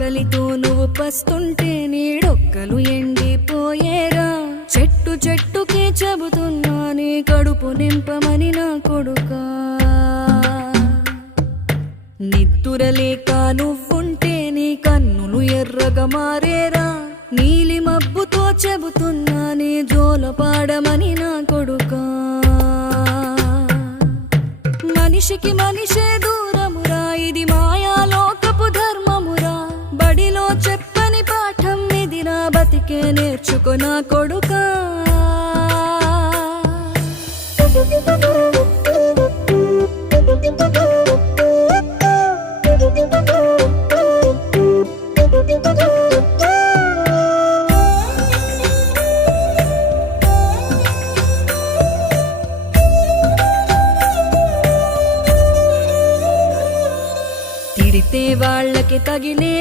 ఆకలితో నువ్వు పస్తుంటే నీడొక్కలు ఎండిపోయేరా. చెట్టు చెట్టుకే చెబుతున్నా నీ కడుపు నింపమని నా కొడుకా. నిద్దురలేక నువ్వుంటే నీ కన్నులు ఎర్రగా మారేరా. నీలి మబ్బుతో చెబుతున్నా నీ జోలపాడమని నా కొడుకా. మనిషికి మనిషే దూరమురా, ఇది మాయాలోకపు ధర్మమురా. బడిలో చెప్పని పాఠం ఇది, నా బతికే నేర్చుకో నా కొడుకా. తిడితే వాళ్ళకి తగిలే